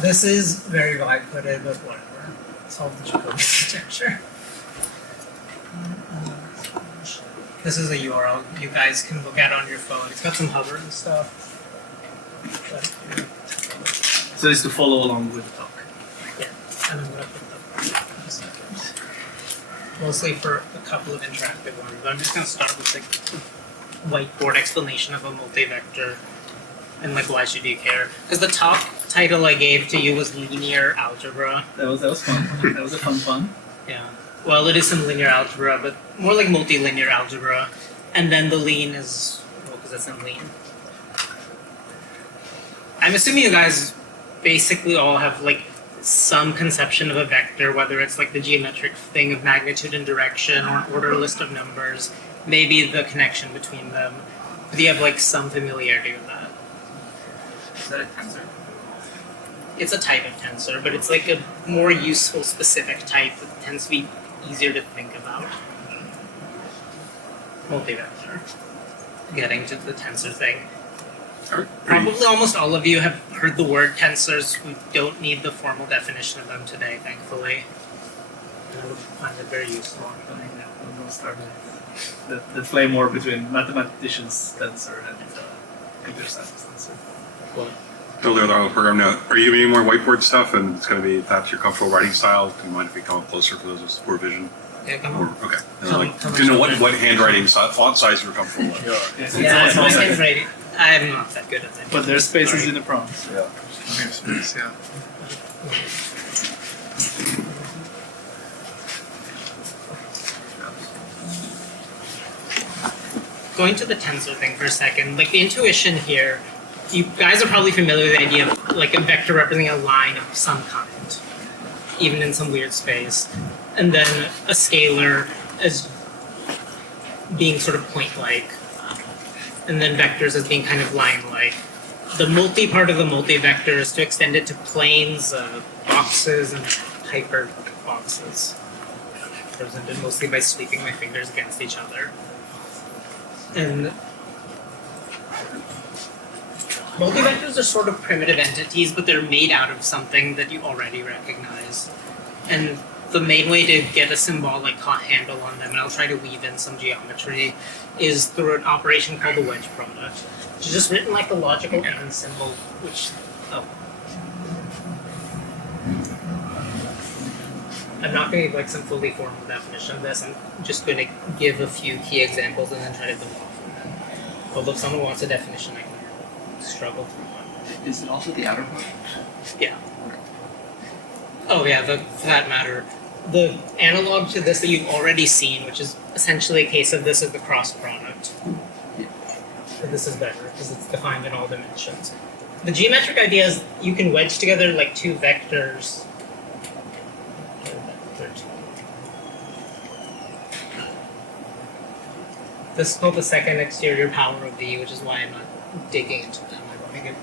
This is very wide-coded, but whatever. Solve the Jacobi conjecture. This is a URL you guys can look at on your phone. It's got some hover and stuff. But, So it's to follow along with the talk. yeah, and I'm going to put them in a second. Mostly for a couple of interactive ones. But I'm just going to start with like a whiteboard explanation of a multivector and like why should you care? Because the talk title I gave to you was Leanier Algebra. That was fun. That was a fun. Yeah. Well, it is some linear algebra, but more like multilinear algebra. And then the lean is, well, because it's in lean. I'm assuming you guys basically all have like some conception of a vector, whether it's like the geometric thing of magnitude and direction or an order list of numbers, maybe the connection between them. Do you have like some familiarity with that? Is that a tensor? It's a type of tensor, but it's like a more useful specific type that tends to be easier to think about. Multivector. Getting to the tensor thing. Probably almost all of you have heard the word tensors. We don't need the formal definition of them today, thankfully. And I would find it very useful. We'll start with the flame war between mathematicians tensor and computer science tensor. What? Totally on the program now. Are you giving any more whiteboard stuff, and it's going to be perhaps your comfortable writing style? Do you mind if we come up closer for those with poor vision? Yeah, come Or, on. okay. And Come- like, come do you know on. what handwriting font size you're comfortable with? Yeah, It's my also- handwriting. I'm not that good at that. But there's spaces Sorry. in the prompts. Yeah. Yeah. Going to the tensor thing for a second, like the intuition here, you guys are probably familiar with the idea of like a vector representing a line of some kind, even in some weird space, and then a scalar as being sort of point-like, and then vectors as being kind of line-like. The multi part of the multivector is to extend it to planes, boxes, and hyperboxes, represented mostly by sweeping my fingers against each other. And multivectors are sort of primitive entities, but they're made out of something that you already recognize. And the main way to get a symbolic handle on them, and I'll try to weave in some geometry, is through an operation called the wedge product, which is just written like the logical and symbol, which... Oh. I'm not going to give like some fully formal definition of this. I'm just going to give a few key examples and then try to build off from them. Although if someone wants a definition, I can struggle through one. Is it also the outer part? Yeah. Oh yeah, for that matter. The analog to this that you've already seen, which is essentially a case of this, is the cross product. And this is better because it's defined in all dimensions. The geometric idea is you can wedge together like two vectors. This is called the second exterior power of V, which is why I'm not digging into them. I want to give.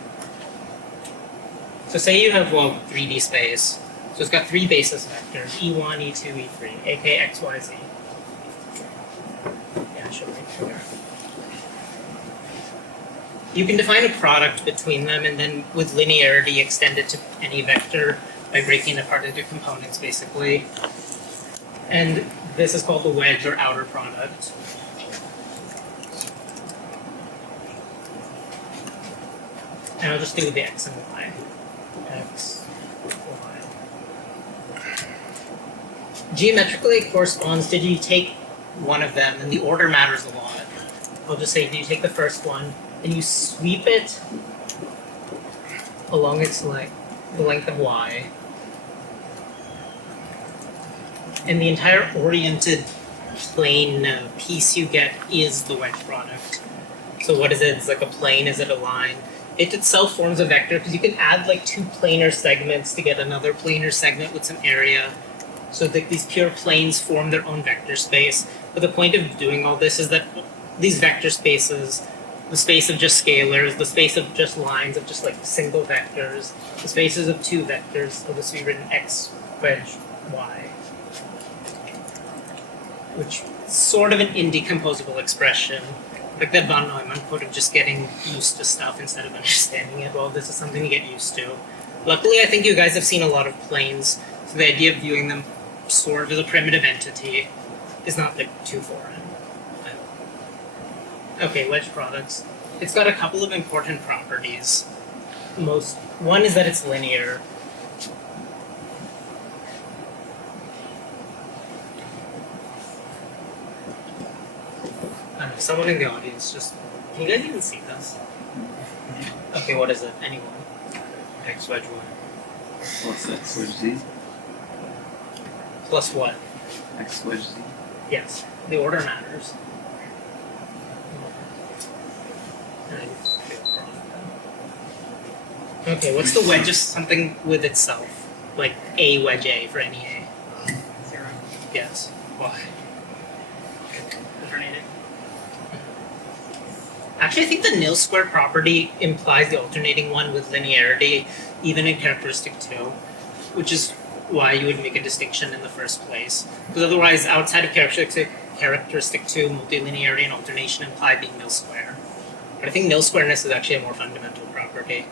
So say you have 3D space. So it's got three basis vectors: E1, E2, E3, aka X, Y, Z. Yeah, sure. Right. You can define a product between them, and then with linearity, extend it to any vector by breaking it apart into components, basically. And this is called the wedge or outer product. And I'll just do the X and Y. X, Y. Geometrically, it corresponds to you take one of them, and the order matters a lot. I'll just say you take the first one, and you sweep it along its length, the length of Y. And the entire oriented plane piece you get is the wedge product. So what is it? It's like a plane, is it a line? It itself forms a vector because you can add like two planar segments to get another planar segment with some area. So that these pure planes form their own vector space. But the point of doing all this is that these vector spaces, the space of just scalars, the space of just lines of just like single vectors, the spaces of two vectors, will just be written X, wedge, Y. Which is sort of an indecomposable expression. Like that von Neumann quote of just getting used to stuff instead of understanding it. Well, this is something you get used to. Luckily, I think you guys have seen a lot of planes, so the idea of viewing them sort of as a primitive entity is not like too foreign. Okay, wedge products. It's got a couple of important properties. One is that it's linear. I don't know, someone in the audience just... Can you guys even see this? Okay, what is it? Anyone? X wedge y. Plus X wedge Z. Plus what? X wedge Z. Yes. The order matters. Okay, what's the wedge of something with itself? Like A wedge A for any A. 0. Yes. Why? Alternating. Actually, I think the nil square property implies the alternating one with linearity, even in characteristic 2, which is why you would make a distinction in the first place. Because otherwise, outside of characteristic 2, multilinearity and alternation imply being nil square. But I think nil squareness is actually a more fundamental property.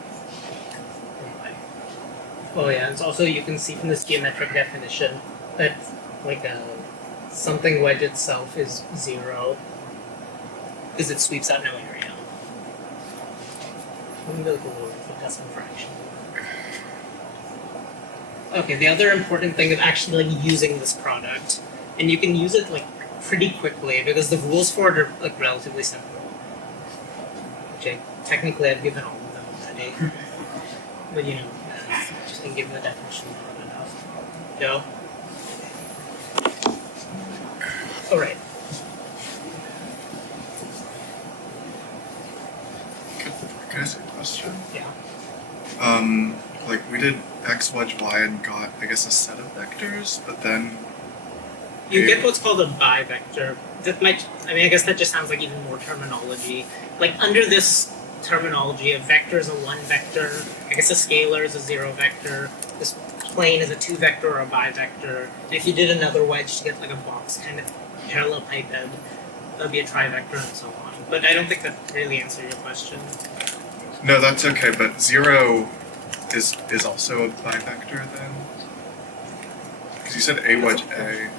Oh yeah, it's also, you can see from this geometric definition that like something wedge itself is 0 because it sweeps out no area. Let me look a little decimal fraction. Okay, the other important thing is actually like using this product, and you can use it like pretty quickly because the rules for it are like relatively simple. Which technically I've given all of them already, but you know, just can give the definition more enough. No. All right. Can I ask a question? Yeah. Like we did X wedge Y and got, I guess, a set of vectors, but then You get what's called a bivector. That might, I mean, I guess that just sounds like even more terminology. Like under this terminology, a vector is a 1 vector. I guess a scalar is a 0 vector. This plane is a 2 vector or a bivector. And if you did another wedge to get like a box kind of parallelepiped, that would be a trivector and so on. But I don't think that really answered your question. no, that's okay. But 0 is also a bivector then, because you said A wedge A.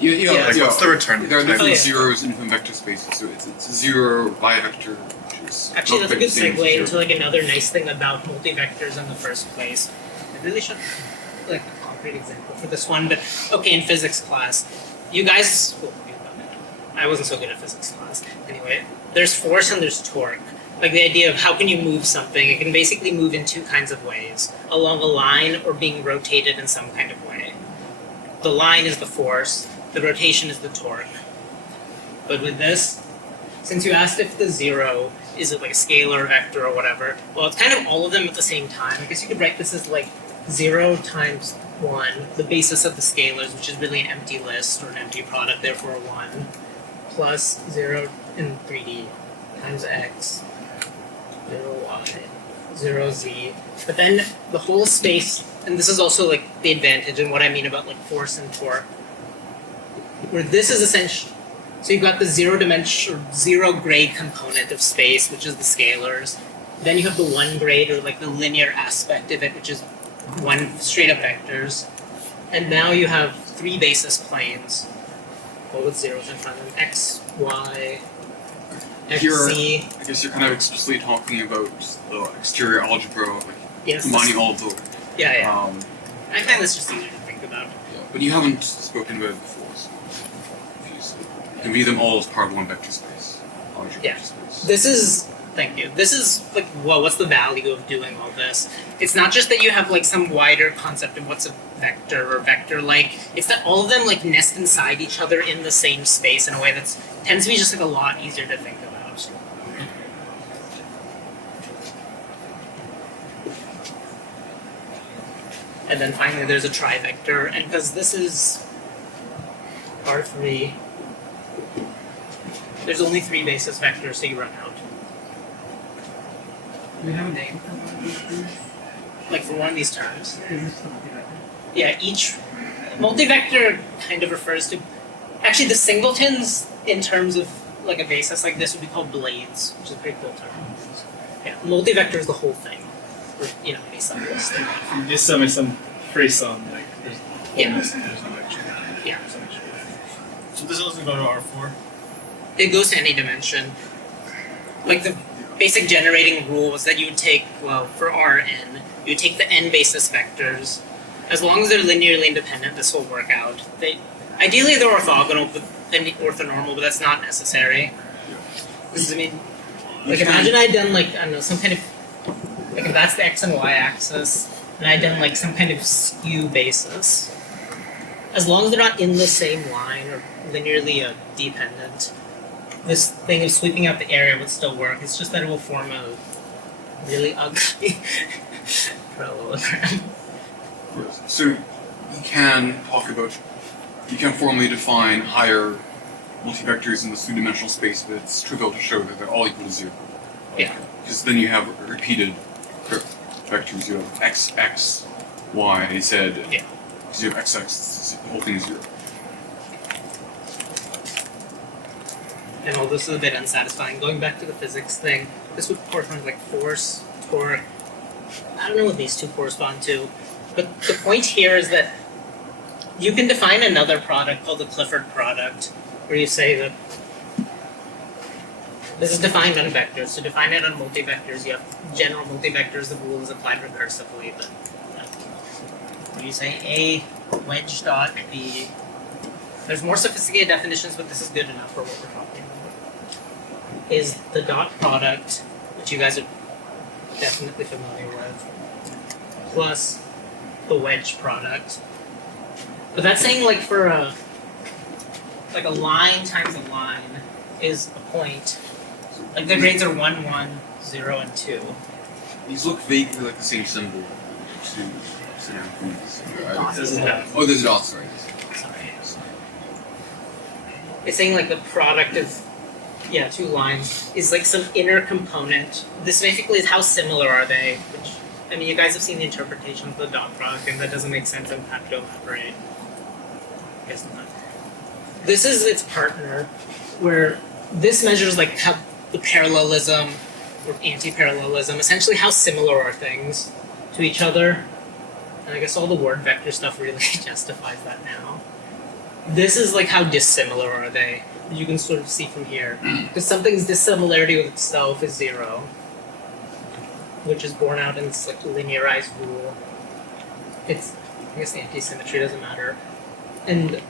Yeah. Like what's the return There are type? different Oh, yeah. zeros in different vector spaces, so it's a zero bivector, which is Actually, that's a good same as segue zero. into like another nice thing about multivectors in the first place. I really should like a concrete example for this one, but okay, in physics class, you guys. Well, I wasn't so good at physics class. Anyway, there's force and there's torque. Like the idea of how can you move something? It can basically move in 2 kinds of ways: along a line or being rotated in some kind of way. The line is the force. The rotation is the torque. But with this, since you asked if the 0 is it like a scalar, vector, or whatever, well, it's kind of all of them at the same time. I guess you could write this as like 0 times 1, the basis of the scalars, which is really an empty list or an empty product, therefore 1, plus 0 in 3D times x, 0y, 0z. But then the whole space, and this is also like the advantage and what I mean about like force and torque, where this is essentially, so you've got the 0 dimension or 0 grade component of space, which is the scalars. Then you have the 1 grade or like the linear aspect of it, which is 1 straight up vectors. And now you have 3 basis planes, all with zeros in front of them: x, y, x, z. I guess you're kind of explicitly talking about the exterior algebra, like Yes. combining all of the. Yeah. I find this just easier to think about. Yeah, but you haven't spoken about it before, so you can view them all as part of one vector space. Algebra Yeah. vector space. This is, thank you. This is like, well, what's the value of doing all this? It's not just that you have like some wider concept of what's a vector or vector-like. It's that all of them like nest inside each other in the same space in a way that tends to be just like a lot easier to think about. And then finally there's a trivector, and because this is R3, there's only 3 basis vectors, so you run out. Do we have a name for one of these things? Like for one of these terms. Is this multivector? Yeah, each multivector kind of refers to, actually the singletons in terms of like a basis like this would be called blades, which is a pretty cool term. Yeah, multivector is the whole thing. or any subsystem. You just sum is some free sum, like there's Yeah. there's no actual. Yeah. So this doesn't go to R4? It goes to any dimension. Like the basic generating rule was that you would take, well, for Rn, you would take the n basis vectors. As long as they're linearly independent, this will work out. Ideally they're orthogonal, but then orthonormal, but that's not necessary. Because like imagine I'd done like, I don't know, some kind of, like if that's the x and y axis, and I'd done like some kind of skew basis. As long as they're not in the same line or linearly dependent, this thing of sweeping out the area would still work. It's just that it will form a really ugly parallelogram. So you can formally define higher multivectors in the two-dimensional space, but it's trivial to show that they're all equal to 0. Yeah. Because then you have repeated vectors. You have x, x, y, z. Yeah. Because you have x, x, the whole thing is 0. And all this is a bit unsatisfying. Going back to the physics thing, this would correspond to like force, torque. I don't know what these two correspond to, but the point here is that you can define another product called the Clifford product, where you say that this is defined on vectors. To define it on multivectors, you have general multivectors. The rule is applied recursively, but where you say A wedge dot B. There's more sophisticated definitions, but this is good enough for what we're talking about. Is the dot product, which you guys are definitely familiar with, plus the wedge product. But that's saying like for a line times a line is a point. Like the grades are 1, 1, 0, and 2. These look vaguely like the same symbol. Doesn't have. Oh, there's a dot, sorry. Sorry. It's saying like the product of two lines is like some inner component. This basically is how similar are they, which you guys have seen the interpretation of the dot product and that doesn't make sense and have to elaborate. I guess not. This is its partner, where this measures like how the parallelism or anti-parallelism, essentially how similar are things to each other. And I guess all the word vector stuff really justifies that now. This is like how dissimilar are they. You can sort of see from here. Because something's dissimilarity with itself is 0, which is borne out in this like linearized rule. It's, I guess anti-symmetry doesn't matter. And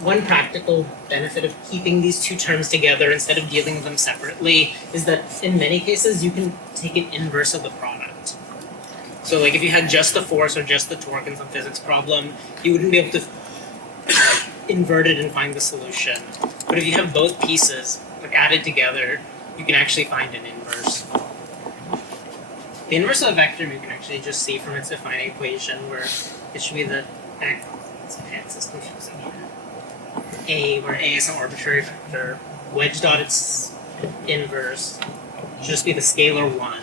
one practical benefit of keeping these two terms together instead of dealing with them separately is that in many cases you can take an inverse of the product. So like if you had just the force or just the torque in some physics problem, you wouldn't be able to invert it and find the solution. But if you have both pieces like added together, you can actually find an inverse. The inverse of a vector you can actually just see from its defining equation, where it should be the x is confusing here. A, where A is some arbitrary vector, wedge dot its inverse should just be the scalar 1.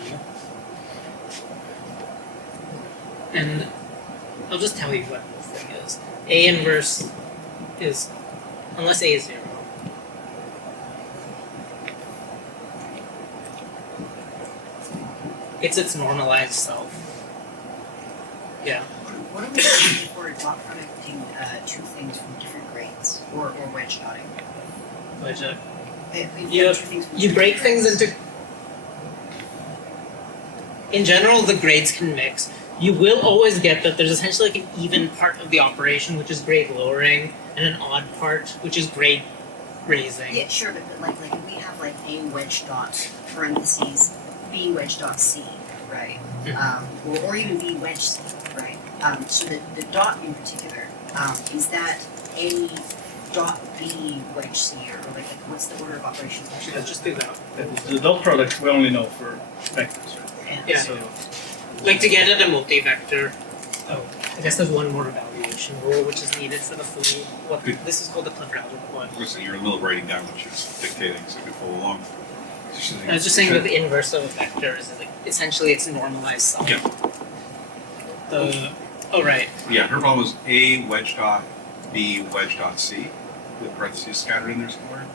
And I'll just tell you what this thing is. A inverse is, unless A is 0, it's its normalized self. Yeah. What are we doing for dot producting two things from different grades, or wedge dotting? Wedge dot. If we You- have two things from You break different things grades. into. In general, the grades can mix. You will always get that there's essentially like an even part of the operation, which is grade lowering, and an odd part, which is grade raising. Yeah, sure, but like we have like A wedge dot parentheses B wedge dot C, right? Or even B wedge C, right? So the dot in particular, is that A dot B wedge C, or like what's the order of operations? Actually, let's just do that. The dot product we only know for vectors, right? Yeah. So Like to get at a multivector. Oh, I guess there's one more evaluation rule which is needed for the full. This is called the Clifford Algebras. Listen, you're in the middle of writing down what you're dictating, so you can follow along. I was just saying that the inverse of a vector is like essentially its normalized self. Yeah. Oh right. Yeah, her problem was A wedge dot B wedge dot C, with parentheses scattered in there somewhere.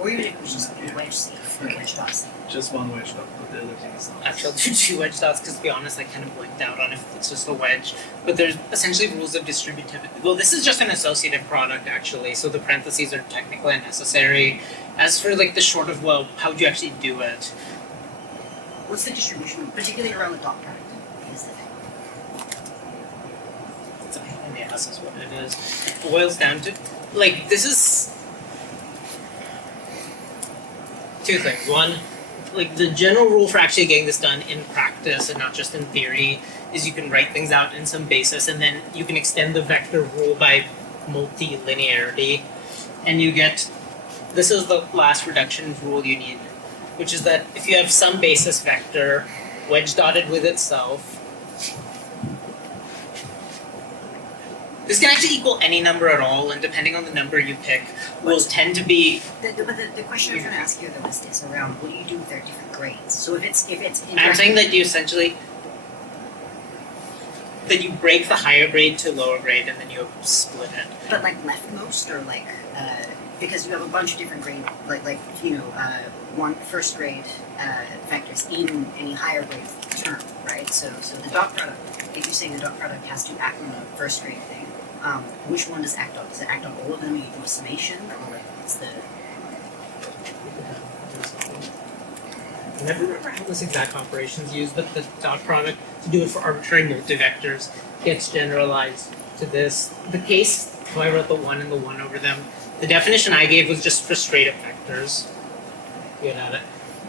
Or even if it was just wedge C, or wedge dot C. Just one wedge dot, but the other thing is not. Actually, I'll do two wedge dots because, to be honest, I kind of blanked out on if it's just a wedge. But there's essentially rules of distributivity. Well, this is just an associative product, actually, so the parentheses are technically unnecessary. As for like the short of, well, how would you actually do it? What's the distribution, particularly around the dot product? Is the thing. It's a pain in the ass is what it is. It boils down to, like, this is two things. One, like the general rule for actually getting this done in practice and not just in theory is you can write things out in some basis and then you can extend the vector rule by multilinearity and you get, this is the last reduction rule you need, which is that if you have some basis vector wedge dotted with itself, this can actually equal any number at all, and depending on the number you pick, will tend to be. But the question I was going to ask you though is around what do you do with their different grades? So if it's I'm saying that you essentially that you break the higher grade to lower grade, and then you split it. But like leftmost or like because you have a bunch of different grade one first grade vectors in any higher grade term, right? So the dot product, if you're saying the dot product has to act on the first grade thing, which one does it act on? Does it act on all of them? You do a summation, or like what's the? I never remember how this exact operation is used, but the dot product to do it for arbitrary multivectors gets generalized to this. The case, so I wrote the 1 and the 1 over them. The definition I gave was just for straight up vectors. Get at it.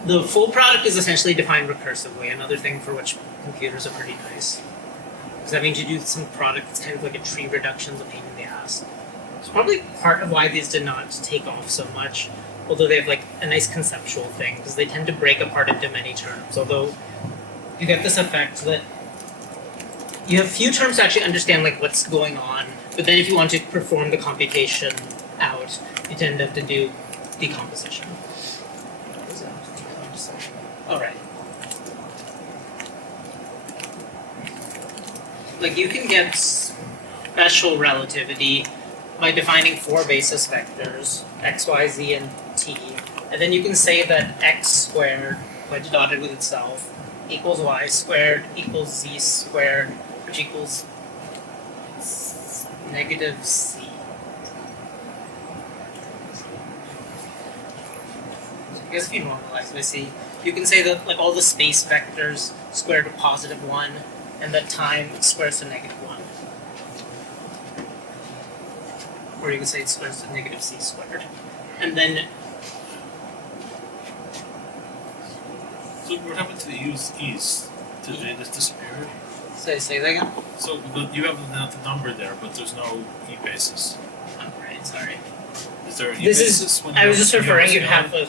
The full product is essentially defined recursively, another thing for which computers are pretty nice. Because that means you do some product that's kind of like a tree reduction, a pain in the ass. It's probably part of why these did not take off so much, although they have like a nice conceptual thing, because they tend to break apart into many terms, although you get this effect that you have few terms to actually understand like what's going on, but then if you want to perform the computation out, you tend to have to do decomposition. Alright. Like you can get special relativity by defining 4 basis vectors, x, y, z, and t, and then you can say that x squared, wedge dotted with itself, equals y squared equals z squared, which equals negative c. So I guess if you normalize by c, you can say that like all the space vectors square to positive 1, and that time squares to negative 1. Or you can say it squares to negative c squared. And then So what happened to the e's? Did they just disappear? say that again? So you have the number there, but there's no e basis. Oh, right, sorry. Is there an e This basis? is when I was you just have a referring you'd scale? have a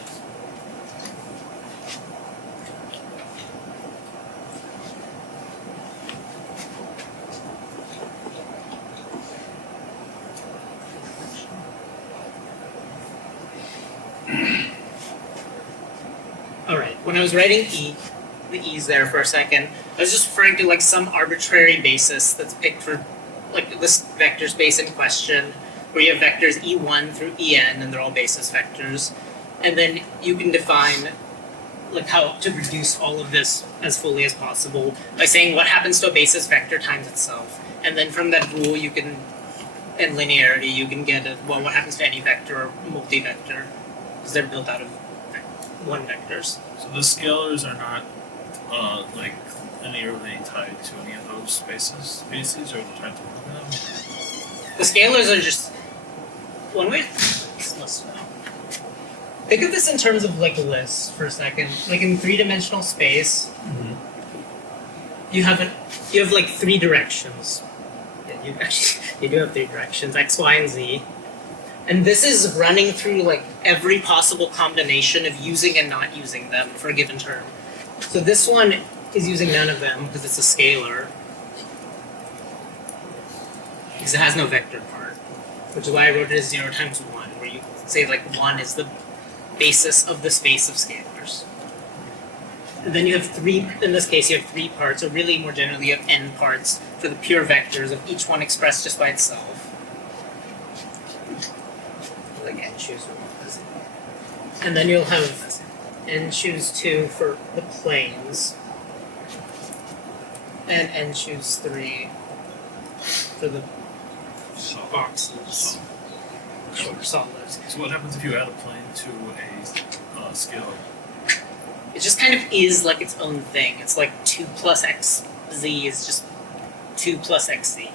Alright, when I was writing E, the E's there for a second, I was just referring to like some arbitrary basis that's picked for like this vector space in question, where you have vectors E1 through En and they're all basis vectors. And then you can define like how to reduce all of this as fully as possible by saying what happens to a basis vector times itself. And then from that rule you can, and linearity, you can get what happens to any vector or multivector, because they're built out of one vectors. So the scalars are not like linearly tied to any of those spaces, or they're trying to work them. The scalars are just one way. Let's know. Think of this in terms of like lists for a second. Like in 3-dimensional space, you have like 3 directions. Yeah, you do have 3 directions: x, y, and z. And this is running through like every possible combination of using and not using them for a given term. So this one is using none of them because it's a scalar. Because it has no vector part. Which is why I wrote it as 0 times 1, where you say like 1 is the basis of the space of scalars. And then you have 3, in this case you have 3 parts, or really more generally you have n parts for the pure vectors of each one expressed just by itself. Like n choose one. And then you'll have n choose 2 for the planes, and n choose 3 for the boxes. Sure, solids. So what happens if you add a plane to a scalar? It just kind of is like its own thing. It's like 2 plus xz is just 2 plus xz.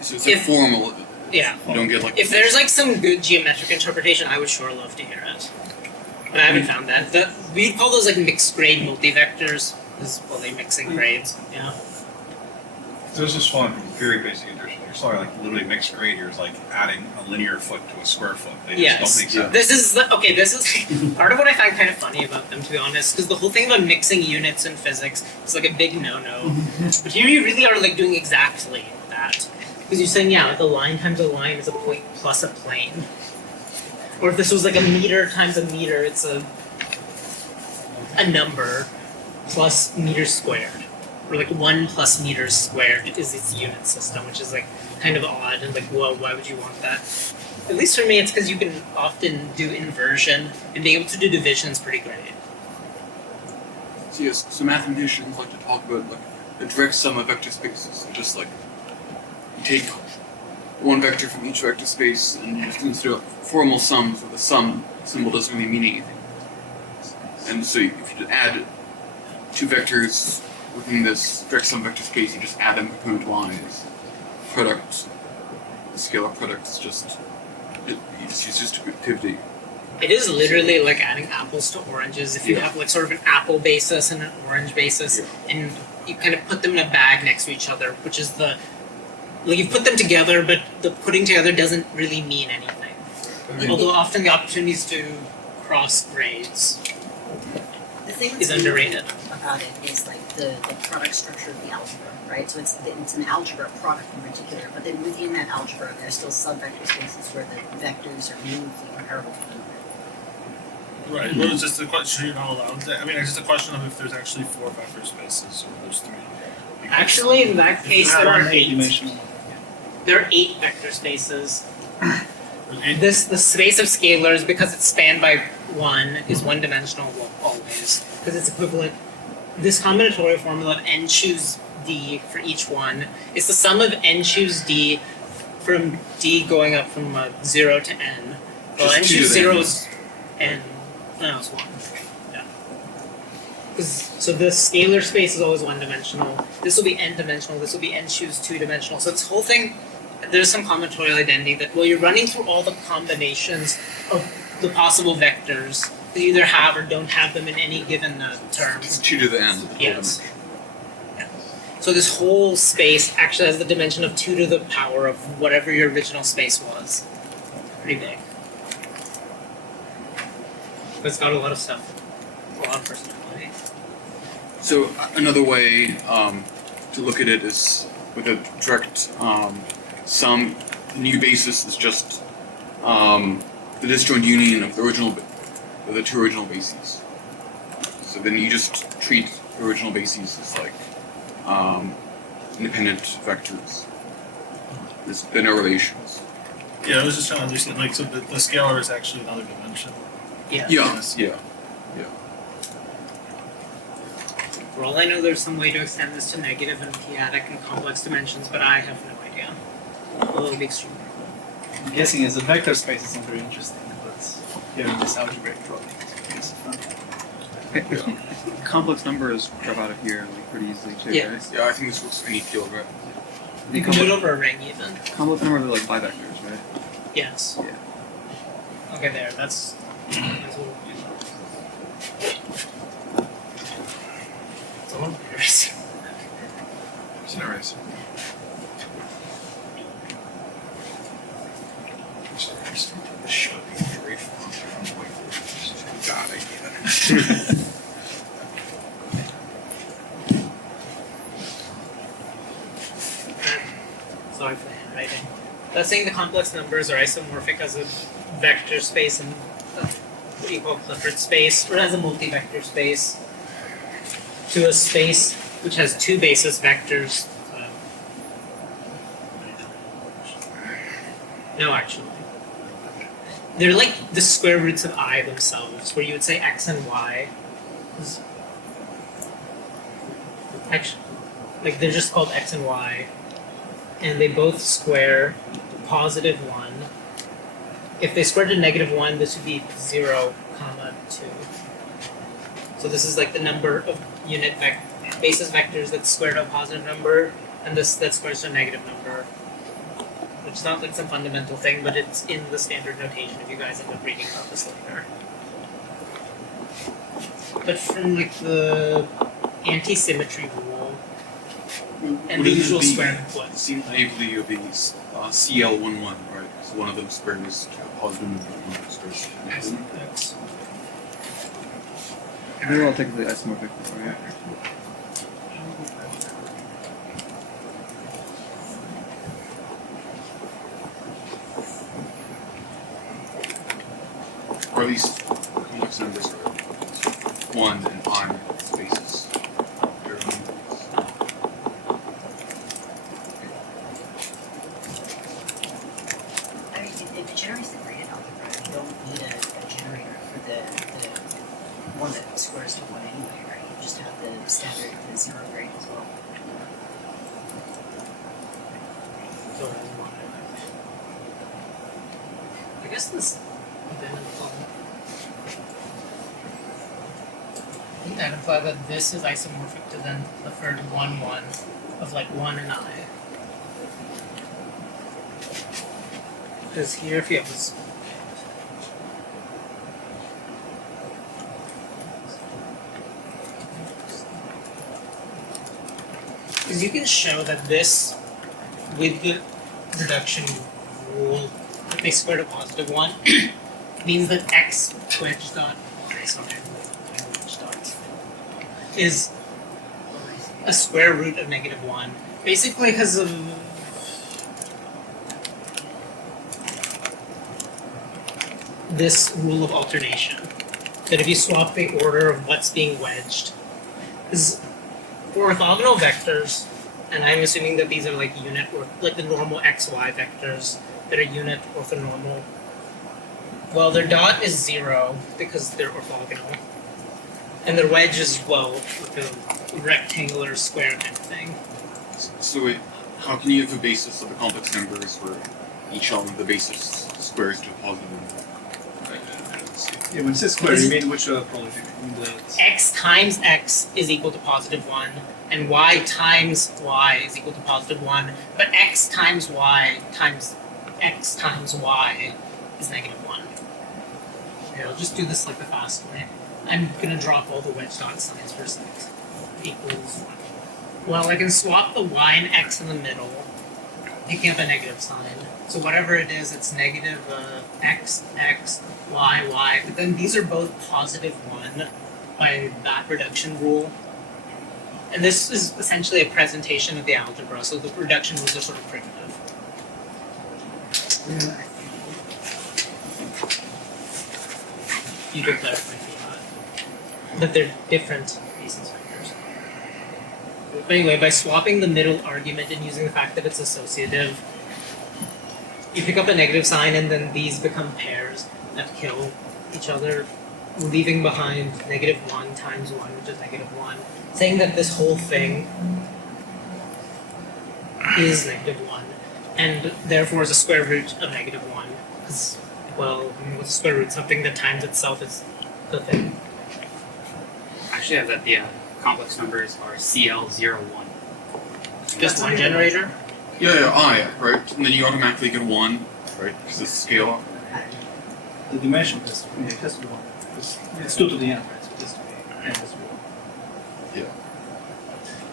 So it's like If- formal. Yeah. You don't get like. If there's like some good geometric interpretation, I would sure love to hear it. But I haven't found that. We'd call those like mixed grade multivectors, because well, they're mixing grades. Yeah. So this is fun from very basic integration. You're sorry, like literally mixed grade. You're like adding a linear foot to a square foot. They just Yes. don't make sense. This is part of what I find kind of funny about them, to be honest, because the whole thing about mixing units in physics is like a big no-no. But here you really are like doing exactly that, because you're saying like a line times a line is a point plus a plane, or if this was like a meter times a meter, it's a number plus meters squared, or like 1 plus meters squared is its unit system, which is like kind of odd and like, whoa, why would you want that? At least for me, it's because you can often do inversion, and being able to do division is pretty great. So yes, so mathematicians like to talk about like the direct sum of vector spaces. So just like you take one vector from each vector space and you just consider formal sums where the sum symbol doesn't really mean anything. And so if you add 2 vectors within this direct sum vector space, you just add them component wise. Product, the scalar product is just it's just activity. It is literally like adding apples to oranges. If you have like sort of an apple basis and an orange basis, and you kind of put them in a bag next to each other, which is the like you put them together, but the putting together doesn't really mean anything. Although often the opportunities to cross grades The thing is that's underrated. about it is like the product structure of the algebra, right? So it's an algebra product in particular, but then within that algebra, there's still sub-vector spaces where the vectors are meaningfully comparable to one another. Right. Well, it's just a question you're not allowed to. I mean, it's just a question of if there's actually 4 vector spaces or there's 3. Because Actually, in that case, there are 8. dimensional. There are 8 vector spaces. there's eight- The space of scalars, because it's spanned by 1, is one-dimensional always, because it's equivalent. This combinatorial formula of n choose d for each one is the sum of n choose d from d going up from 0 to n. Well, Just n 2 choose to the 0 n. is n. No, it's 1. Yeah. So the scalar space is always one-dimensional. This will be n-dimensional. This will be n choose 2-dimensional. So this whole thing, there's some combinatorial identity that you're running through all the combinations of the possible vectors. You either have or don't have them in any given term. It's 2 to the n. the whole Yes. dimension. So this whole space actually has the dimension of 2 to the power of whatever your original space was. Pretty big. But it's got a lot of stuff. A lot of personality. So another way to look at it is with a direct sum. The new basis is just the disjoint union of the 2 original bases. So then you just treat the original bases as like independent vectors. There are no relations. Yeah, I was just trying to understand. Like, so the scalar is actually another dimension. Yeah. Yeah. For all I know, there's some way to extend this to negative and p-adic and complex dimensions, but I have no idea. Although it'll be extremely cool. I'm guessing is a vector space is not very interesting, but given this algebraic property, it's fun. Complex numbers drop out of here like pretty easily too, Yeah. right? Yeah, I think this works for any field, right? You can do it over a ring even. Complex numbers are like bivectors, right? Yes. Yeah. Okay, there. That's what we'll do. It's a little embarrassing. It's an eraser. This should be very fun from the whiteboard. God, I get it. Sorry for the handwriting. That's saying the complex numbers are isomorphic as a vector space and what you call Clifford space, or as a multivector space, to a space which has 2 basis vectors. No, actually. they're like the square roots of I themselves, where you would say x and y. Actually, like they're just called x and y, and they both square positive 1. If they square to negative 1, this would be 0, comma 2. So this is like the number of unit basis vectors that square to a positive number, and this that squares to a negative number. Which is not like some fundamental thing, but it's in the standard notation if you guys end up reading about this later. But from like the anti-symmetry rule and Would the it usual be- square what? Seem naively of being CL11, right? So one of them squares to a positive number, one of them squares to a negative. That's They're all technically isomorphic, right? Or at least complex numbers are 1 and I spaces. They're numbers. I mean, if it generates the graded algebra, you don't need a generator for the one that squares to 1 anyway, right? You just have the standard, the 0 grade as well. so that's one. I guess this then wouldn't that imply that this is isomorphic to then the third 1, 1 of like 1 and I? Because here if you have this because you can show that this, with the reduction rule, if they square to positive 1, means that x wedge dot, wedge dot, is a square root of negative 1. Basically because of this rule of alternation. That if you swap the order of what's being wedged, is for orthogonal vectors, and I'm assuming that these are like unit or like the normal xy vectors that are unit orthonormal. Well, their dot is 0 because they're orthogonal, and their wedge is like a rectangular square kind of thing. So wait, how can you have a basis of the complex numbers where each element of the basis squares to a positive number? I don't see. Yeah, when it says square, you mean which probability? You mean the X times x is equal to positive 1, and y times y is equal to positive 1, but x times y times x times y is negative 1. Okay, I'll just do this like the fast way. I'm gonna drop all the wedge dot signs for a second. Equals 1. Well, I can swap the y and x in the middle, picking up a negative sign. So whatever it is, it's negative x, x, y, y. But then these are both positive 1 by that reduction rule. And this is essentially a presentation of the algebra, so the reduction rules are sort of primitive. You could clarify that they're different basis vectors. But anyway, by swapping the middle argument and using the fact that it's associative, you pick up a negative sign and then these become pairs that kill each other, leaving behind negative 1 times 1, which is negative 1, saying that this whole thing is negative 1, and therefore is a square root of negative 1. Because, well, I mean, what's a square root? Something that times itself is the thing. Actually, I have that the complex numbers are CL01. Just one generator? Yeah, I, right? And then you automatically get 1, right? Because it's scale. the dimension has to be 1. It's 2 to the n, right? So it has to be n as well.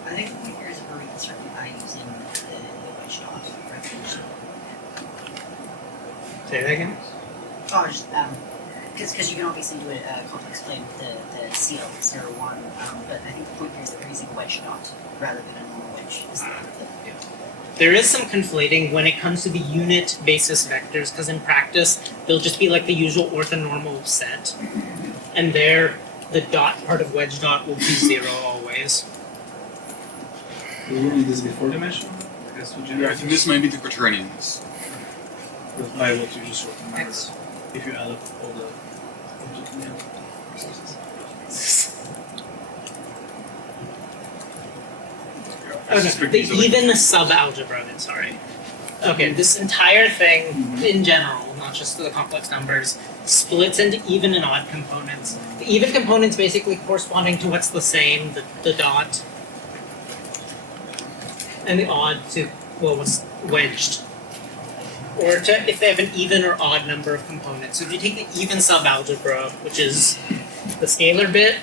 I think the point here is we're reconstructing by using the wedge dot representation. Say that again? Oh, just because you can obviously do a complex plane with the CL01, but I think the point here is that we're using a wedge dot rather than a normal wedge. There is some conflating when it comes to the unit basis vectors, because in practice, they'll just be like the usual orthonormal set. And there, the dot part of wedge dot will be 0 always. We will need this before dimensional, I guess, to Yeah, I generate think this might be the quaternions. by what you just wrote. X. if you add up all the resources. Okay, the even sub-algebra of it, sorry. Okay, this entire thing, in general, not just the complex numbers, splits into even and odd components. The even components basically corresponding to what's the same, the dot, and the odd to, well, what's wedged. Or to, if they have an even or odd number of components. So if you take the even sub-algebra, which is the scalar bit,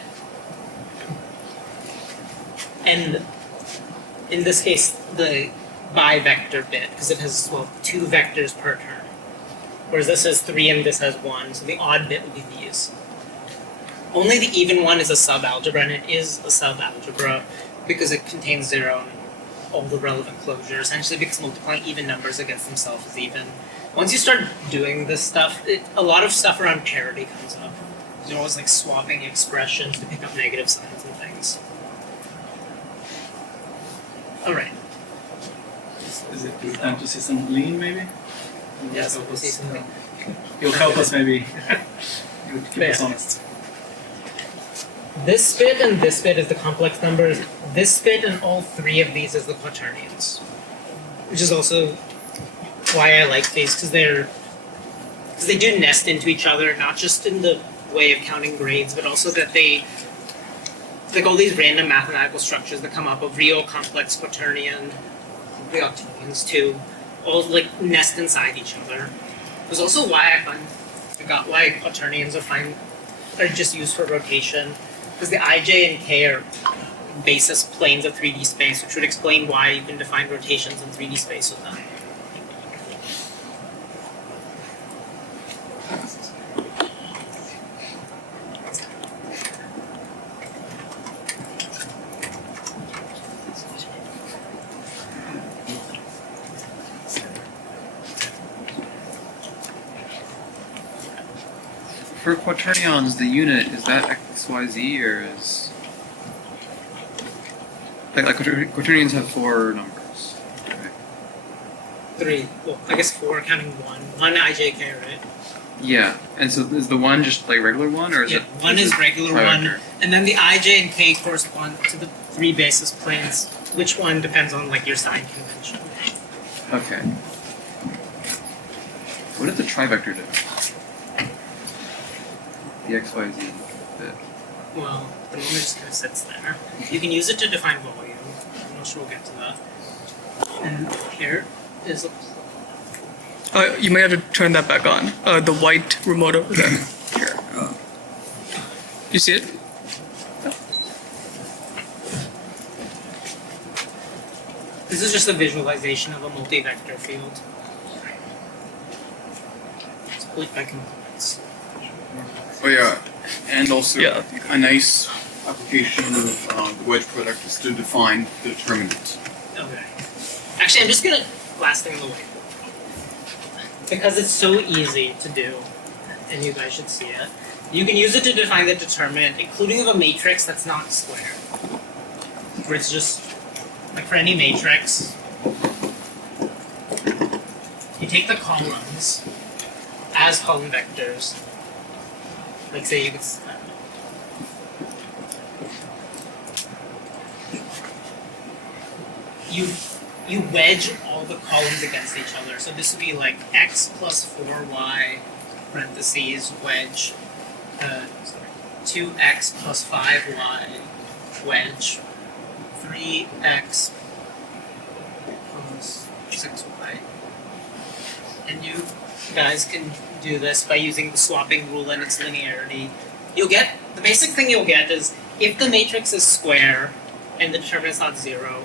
and in this case, the bivector bit, because it has, well, 2 vectors per term. Whereas this has 3 and this has 1, so the odd bit would be these. Only the even one is a subalgebra, and it is a subalgebra because it contains 0 and all the relevant closure, essentially because multiplying even numbers against themselves is even. Once you start doing this stuff, a lot of stuff around parity comes up. You're always like swapping expressions to pick up negative signs and things. Alright. Is it time to see some lean, maybe? Yes, Help we'll see us, something. You'll help us, maybe. You'll keep us Yeah. honest. This bit and this bit is the complex numbers. This bit and all 3 of these is the quaternions. Which is also why I like these, because they do nest into each other, not just in the way of counting grades, but also that they, like all these random mathematical structures that come up of real complex quaternion, the octillions too, all like nest inside each other. It's also why why quaternions are just used for rotation, because the ij and k are basis planes of 3D space, which would explain why you can define rotations in 3D space with them. For quaternions, the unit, is that XYZ or is... Like quaternions have 4 numbers. Okay. 3, well, I guess 4 counting 1. 1 ijk, right? Yeah, and so is the 1 just like regular 1 or is Yeah, it... 1 is regular 1, bivector? and then the ij and k correspond to the 3 basis planes. Which one depends on like your sign convention. Okay. What did the trivector do? The XYZ bit. Well, the moment just kind of sits there. You can use it to define volume. I'm not sure we'll get to that. And here is a You might have to turn that back on. The white remote over there. Here. You see it? This is just a visualization of a multivector field. Split by components. Oh yeah, and also Yeah. a nice application of the wedge product is to define the determinant. Okay. Actually, I'm just gonna last thing on the way. Because it's so easy to do, and you guys should see it. You can use it to define the determinant, including of a matrix that's not square. Where it's just like for any matrix, you take the columns as column vectors. Like say you could. You wedge all the columns against each other. So this would be like x plus 4y parentheses wedge 2x plus 5y wedge 3x plus 6y. And you guys can do this by using the swapping rule and its linearity. You'll get, the basic thing you'll get is if the matrix is square and the determinant's not 0,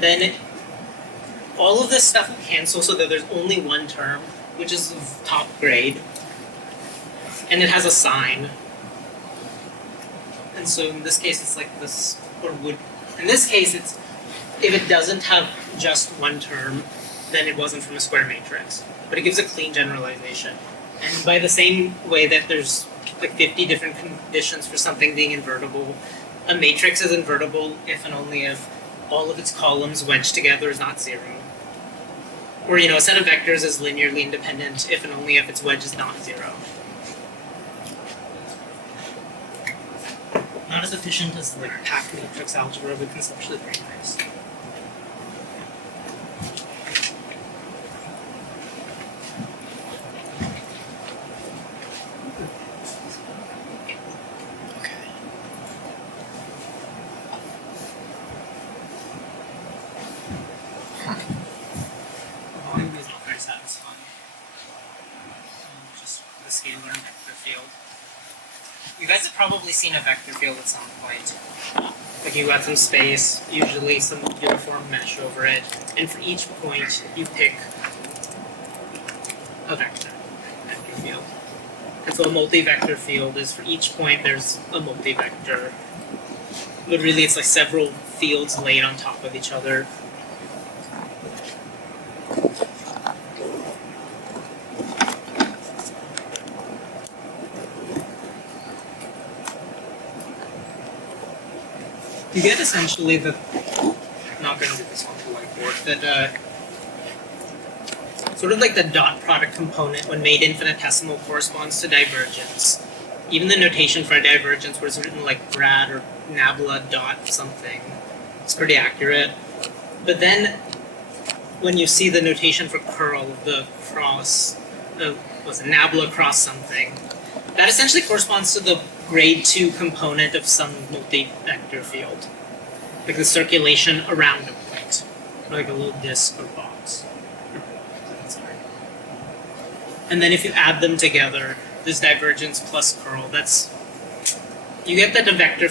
then all of this stuff will cancel so that there's only one term, which is of top grade, and it has a sign. And so in this case it's like this, or would, in this case it's, if it doesn't have just one term, then it wasn't from a square matrix. But it gives a clean generalization. And by the same way that there's like 50 different conditions for something being invertible, a matrix is invertible if and only if all of its columns wedged together is not 0. Or, you know, a set of vectors is linearly independent if and only if its wedge is not zero. Not as efficient as like packed matrix algebra, but conceptually very nice. Volume is not very satisfying. Just the scalar and vector field. You guys have probably seen a vector field at some point. Like you got some space, usually some uniform mesh over it, and for each point you pick a vector field. And so a multi-vector field is for each point there's a multi-vector. But really it's like several fields laid on top of each other. You get essentially the, I'm not going to do this on the whiteboard, that sort of like the dot product component when made infinitesimal corresponds to divergence. Even the notation for a divergence where it's written like grad or nabla dot something, it's pretty accurate. But then when you see the notation for curl of the cross, was it nabla cross something, that essentially corresponds to the grade 2 component of some multi-vector field. Like the circulation around a point. Or like a little disk or box. Sorry. And then if you add them together, this divergence plus curl, that's... You get that a vector...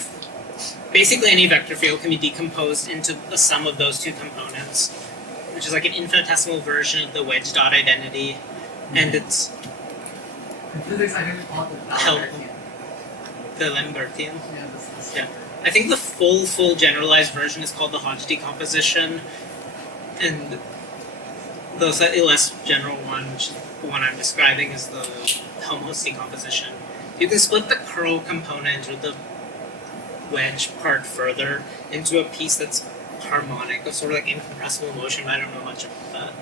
Basically any vector field can be decomposed into a sum of those two components, which is like an infinitesimal version of the wedge dot identity. And it's... In physics, I think we call it the help. The Lambertian. Yeah. I think the full generalized version is called the Hodge decomposition, and the slightly less general one, which is the one I'm describing, is the Helmholtz decomposition. You can split the curl component or the wedge part further into a piece that's harmonic, of sort of like incompressible motion, but I don't know much about that.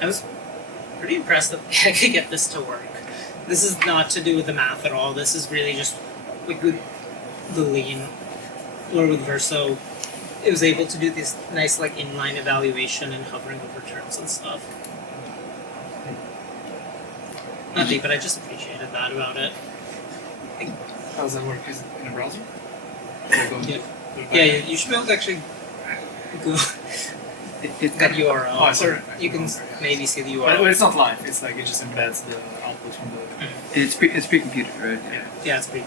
I was pretty impressed that I could get this to work. This is not to do with the math at all. This is really just like with the Lean or with Verso. It was able to do this nice like inline evaluation and hovering over terms and stuff. Not deep, but I just appreciated that about it. How does that work? Is it in a browser? Yeah, you should be able to actually go that URL. Oh, sorry. You can maybe see the But URL. it's not live. It's like it just embeds the output from the. It's pre-computed, right? Yeah, it's pretty.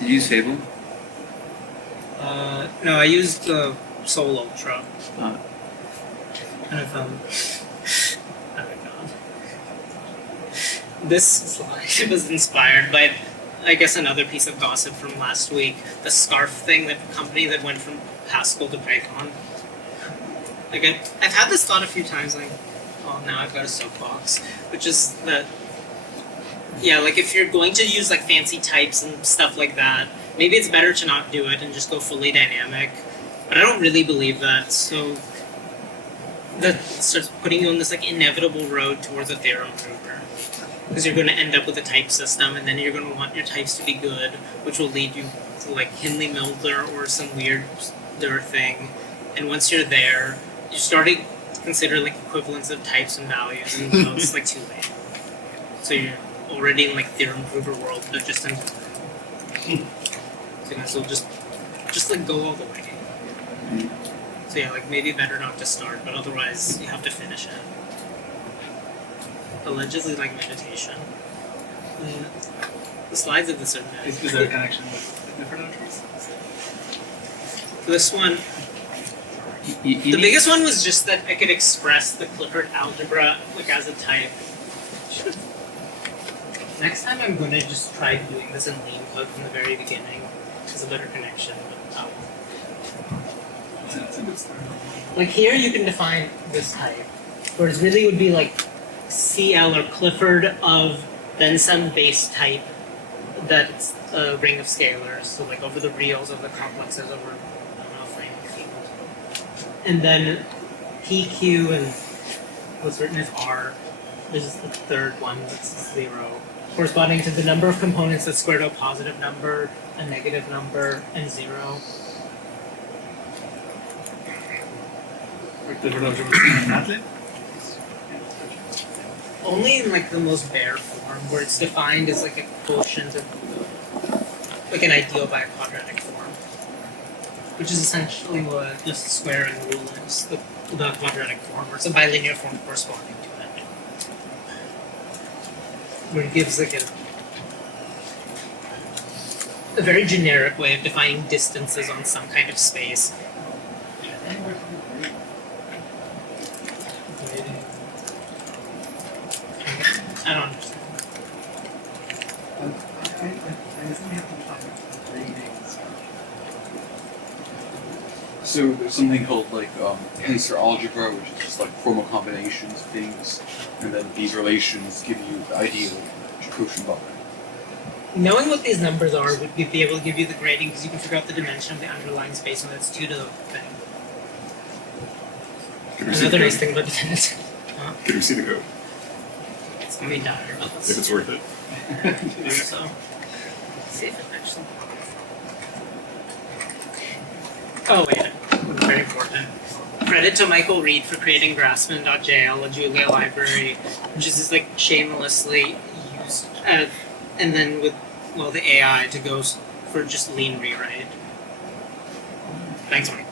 Did you use Fable? No, I used Soul Ultra. Oh. And I found. Oh my god. This slide was inspired by, I guess, another piece of gossip from last week. The scarf thing, that company that went from Haskell to Python. Like I've had this thought a few times, like, oh, now I've got a soapbox, which is that, yeah, like if you're going to use like fancy types and stuff like that, maybe it's better to not do it and just go fully dynamic. But I don't really believe that, so that starts putting you on this like inevitable road towards a theorem prover. Because you're going to end up with a type system, and then you're going to want your types to be good, which will lead you to like Hindley-Milner or some weird thing. And once you're there, you're starting to consider like equivalence of types and values, and it's like too late. So you're already in like theorem prover world, but just in so you might as well just like go all the way. So yeah, like maybe better not to start, but otherwise you have to finish it. Allegedly like meditation. The slides of this are nice. Is there a connection with different entries? This one, The biggest one was just that I could express the Clifford algebra like as a type. Next time I'm gonna just try doing this in lean code from the very beginning. It's a better connection. But, like here you can define this type, whereas really would be like CL or Clifford of then some base type that's a ring of scalars. So like over the reals of the complexes over I don't know a frame field. And then PQ and what's written as R. This is the third one that's 0. Corresponding to the number of components that square to a positive number, a negative number, and 0. Clifford Algebras Matlab? Only in like the most bare form, where it's defined as like a quotient of like an ideal by a quadratic form, which is essentially what just squaring rule is, the quadratic form, or it's a bilinear form corresponding to it, where it gives like a very generic way of defining distances on some kind of space. I don't understand. So there's something called like tensor algebra, which is just like formal combinations of things, and then these relations give you the ideal Jacobian buffer. Knowing what these numbers are would be able to give you the grading because you can figure out the dimension of the underlying space when it's 2 to the thing. Another nice thing about definitive. Can we see the code? It's gonna be dire, but let's If it's worth it. do so. Let's see if it actually. Oh wait, very important. Credit to Michael Reed for creating Grassman.jl, a Julia library, which is just like shamelessly used, and then with the AI to go for just lean rewrite. Thanks, Michael.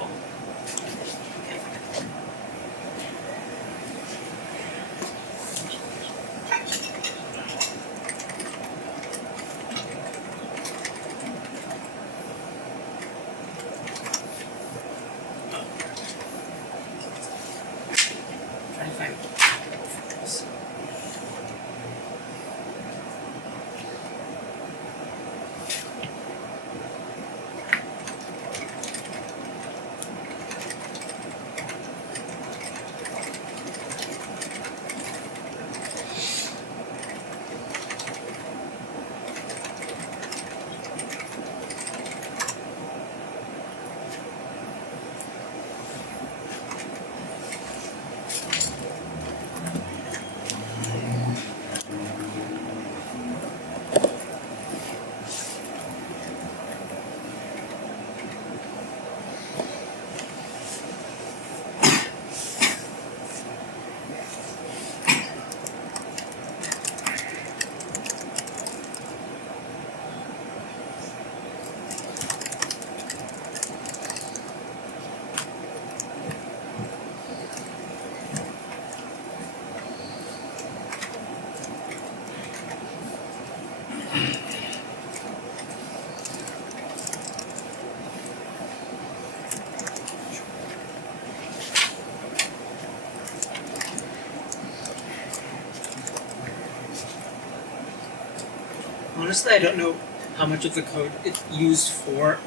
Honestly, I don't know how much of the code it's used for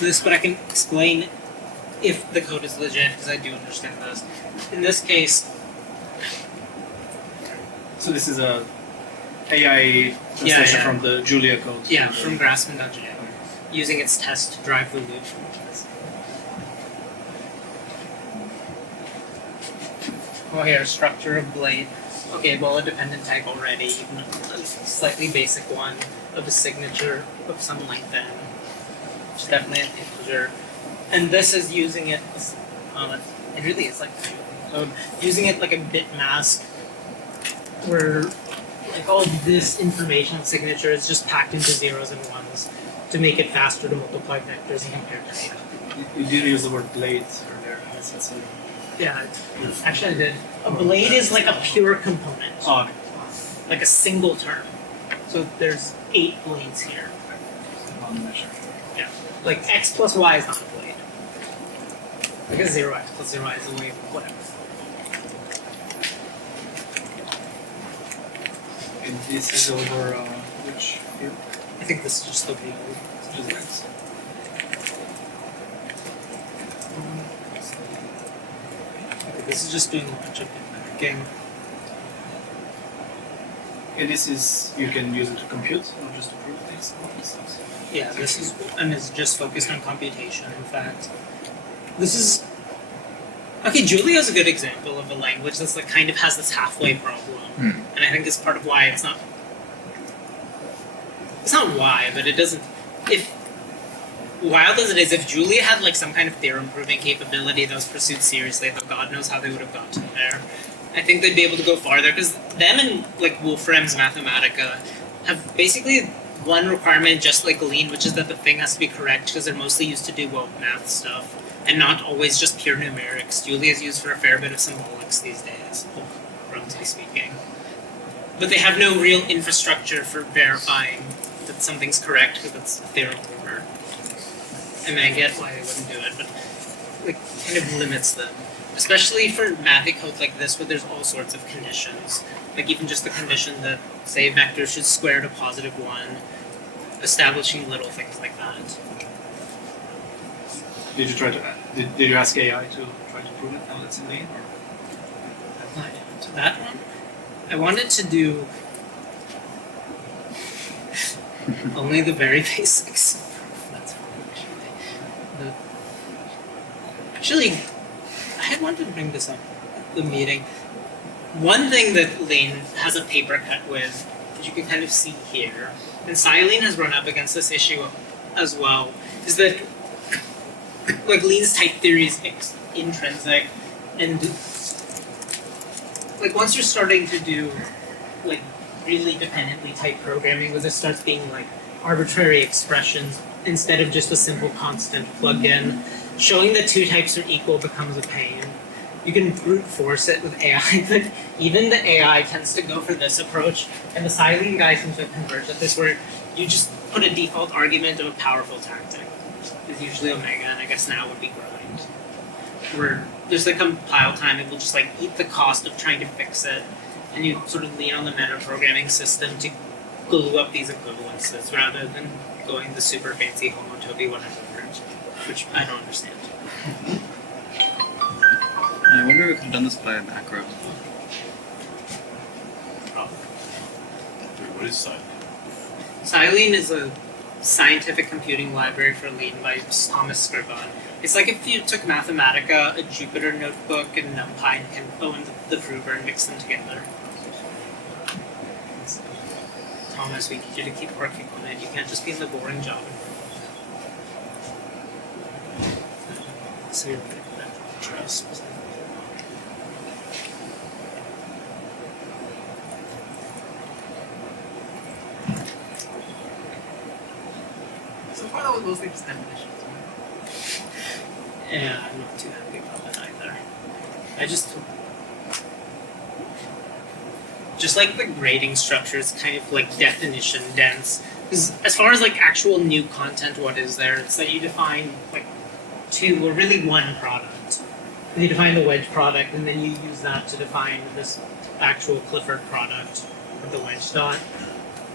this, but I can explain if the code is legit, because I do understand this. In this case, So this is a AI translation from the Julia code. yeah, from Grassman.jl, using its test to drive the loop. Oh, here, structure of blade. Okay, well, a dependent tag already, even a slightly basic one of a signature of some length n, which is definitely an integer. And this is using it, it really is like code, using it like a bit mask, where like all this information of signature is just packed into zeros and ones to make it faster to multiply vectors and compare data. You did use the word blade earlier. That's a Yeah, actually I did. A blade is like a pure component, odd. like a single term. So there's 8 blades here. On measure. Yeah, like x plus y is not a blade. I guess 0x plus 0y is the way, whatever. And this is over which field? I think this is just the real. Just this. This is just doing a bunch of game. And this is, you can use it to compute or just to prove these stuff. Yeah, this is, and it's just focused on computation, in fact. This is, okay, Julia is a good example of a language that's like kind of has this halfway problem. And I think it's part of why it's not why, but it doesn't, if, wild as it is, if Julia had like some kind of theorem proving capability that was pursued seriously, though God knows how they would have gotten there, I think they'd be able to go farther, because them and like Wolfram's Mathematica have basically one requirement just like Lean, which is that the thing has to be correct, because they're mostly used to do well math stuff, and not always just pure numerics. Julia is used for a fair bit of symbolics these days, relatively speaking. But they have no real infrastructure for verifying that something's correct, because that's a theorem prover. I mean, I get why they wouldn't do it, but like kind of limits them. Especially for mathy code like this, where there's all sorts of conditions. Like even just the condition that, say, vector should square to positive 1, establishing little things like that. Did you try to, did you ask AI to try to prove it now that's in Lean? That one? I wanted to do only the very basics. That's fine, actually. I had wanted to bring this up at the meeting. One thing that Lean has a paper cut with, that you can kind of see here, and Silene has run up against this issue as well, is that like Lean's type theory is intrinsic, and like once you're starting to do like really dependently typed programming, where this starts being like arbitrary expressions instead of just a simple constant plug-in, showing that two types are equal becomes a pain. You can brute force it with AI, but even the AI tends to go for this approach, and the Silene guy seems to have converged at this, where you just put a default argument of a powerful tactic. It's usually omega, and I guess now would be grind. Where there's the compile time, it will just like eat the cost of trying to fix it, and you sort of lean on the meta-programming system to glue up these equivalences, rather than going the super fancy homotopy whatever, which I don't understand. I wonder if we could have done this by a macro. What is Silene? Silene is a scientific computing library for Lean by Thomas Scribon. It's like if you took Mathematica, a Jupyter notebook, and NumPy and Kinfo and the prover and mixed them together. Thomas, we need you to keep working on it. You can't just be in the boring job. So you're pretty good at trust. So far that was mostly just definitions. Yeah, I'm not too happy about that either. I just like the grading structure is kind of like definition dense. Because as far as like actual new content, what is there? It's that you define like two, or really one product. You define the wedge product, and then you use that to define this actual Clifford product of the wedge dot.